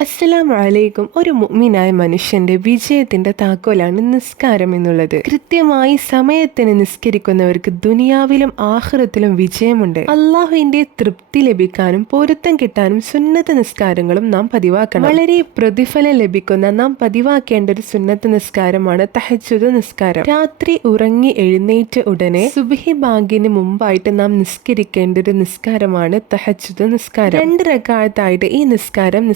അസ്സലാം വലൈക്കും ഒരു മുമ്മിനായ മനുഷ്യന്റെ വിജയത്തിന്റെ താക്കോലാണ് നിസ്കാരം എന്നുള്ളത്. കൃത്യമായി സമയത്തിന് നിസ്കരിക്കുന്നവർക്ക് ദുനിയാവിലും ആഹ്റത്തിലും വിജയമുണ്ട്. അള്ളാഹുവിന്റെ തൃപ്തി ലഭിക്കാനും പൊരുത്തം കിട്ടാനും സുന്നത്ത് നിസ്കാരങ്ങളും നാം പതിവാക്കണം. വളരെ പ്രതിഫലം ലഭിക്കുന്ന നാം പതിവാക്കേണ്ട ഒരു സുന്നത്ത് നിസ്കാരമാണ് തഹജുദ് നിസ്കാരം. രാത്രി ഉറങ്ങി എഴുന്നേറ്റ ഉടനെ സുബിഹി ബാങ്കിന് മുമ്പായിട്ട് നാം നിസ്കരിക്കേണ്ട ഒരു നിസ്കാരമാണ് തഹജുദ് നിസ്കാരം. രണ്ട് റക്കാലത്തായിട്ട് ഈ നിസ്കാരം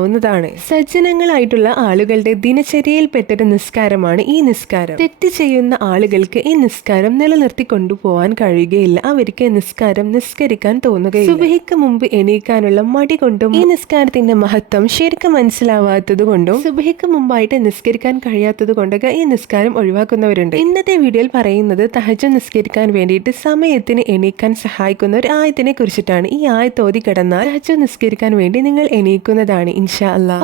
നിസ്കരിക്കാവുന്നതാണ് സജ്ജനങ്ങളായിട്ടുള്ള ആളുകളുടെ ദിനചര്യയിൽ പെട്ടൊരു നിസ്കാരമാണ് ഈ നിസ്കാരം. തെറ്റ് ചെയ്യുന്ന ആളുകൾക്ക് ഈ നിസ്കാരം നിലനിർത്തി കൊണ്ടുപോകാൻ കഴിയുകയില്ല. അവർക്ക് നിസ്കാരം നിസ്കരിക്കാൻ തോന്നുകയില്ല. സുബഹിക്ക് മുമ്പ് എണീക്കാനുള്ള മടി കൊണ്ടും ഈ നിസ്കാരത്തിന്റെ മഹത്വം ശരിക്കും മനസ്സിലാവാത്തത് കൊണ്ടും സുബഹിക്ക് മുമ്പായിട്ട് നിസ്കരിക്കാൻ കഴിയാത്തത് കൊണ്ടൊക്കെ ഈ നിസ്കാരം ഒഴിവാക്കുന്നവരുണ്ട്. ഇന്നത്തെ വീഡിയോയിൽ പറയുന്നത് തഹജ നിസ്കരിക്കാൻ വേണ്ടിയിട്ട് സമയത്തിന് എണീക്കാൻ സഹായിക്കുന്ന ഒരു ആയത്തിനെ കുറിച്ചിട്ടാണ്. ഈ ആയത്തോതി കിടന്നാൽ തഹജ നിസ്കരിക്കാൻ വേണ്ടി നിങ്ങൾ എണീക്കുന്നതാണ്. ഇൻഷാ അല്ലാ.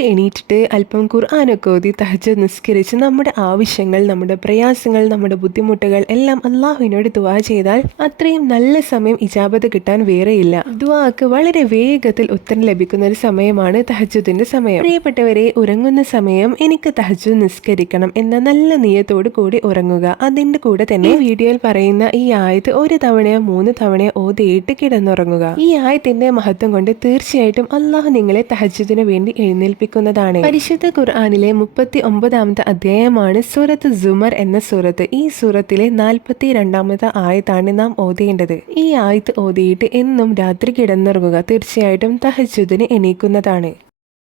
എണീറ്റിട്ട് അല്പം ഖുർആാനൊക്കെ ഓതി തഹജ നിസ്കരിച്ച് നമ്മുടെ ആവശ്യങ്ങൾ നമ്മുടെ പ്രയാസങ്ങൾ നമ്മുടെ ബുദ്ധിമുട്ടുകൾ എല്ലാം അള്ളാഹുവിനോട് ദുവാ ചെയ്താൽ അത്രയും നല്ല സമയം ഇജാബത്ത് കിട്ടാൻ വേറെയില്ല. ദുവാക്ക് വളരെ വേഗത്തിൽ ഉത്തരം ലഭിക്കുന്ന ഒരു സമയമാണ് തഹജുദിന്റെ സമയം. പ്രിയപ്പെട്ടവരെ ഉറങ്ങുന്ന സമയം എനിക്ക് തഹജു നിസ്കരിക്കണം എന്ന നല്ല നിയത്തോടു കൂടി ഉറങ്ങുക. അതിന്റെ കൂടെ തന്നെ വീഡിയോയിൽ പറയുന്ന ഈ ആയത് ഒരു തവണയോ മൂന്ന് തവണയോ ഓതിയിട്ട് കിടന്നുറങ്ങുക. ഈ ആയത്തിന്റെ മഹത്വം കൊണ്ട് തീർച്ചയായിട്ടും അള്ളാഹു നിങ്ങളെ തഹജുദിന് വേണ്ടി എഴുന്നേൽപ്പിക്കുന്നതാണ്. പരിശുദ്ധ ഖുർആാനിലെ മുപ്പത്തി ഒമ്പതാമത്തെ അധ്യായമാണ് സൂറത്ത് സുമർ എന്ന സൂറത്ത്. ഈ സൂറത്തിലെ നാൽപ്പത്തി രണ്ടാമത്തെ ആയത്താണ് നാം ഓതേണ്ടത്. ഈ ആയത്ത് ഓതിയിട്ട് എന്നും രാത്രി കിടന്നുറങ്ങുക തീർച്ചയായിട്ടും തഹജുദിന് എണീക്കുന്നതാണ്.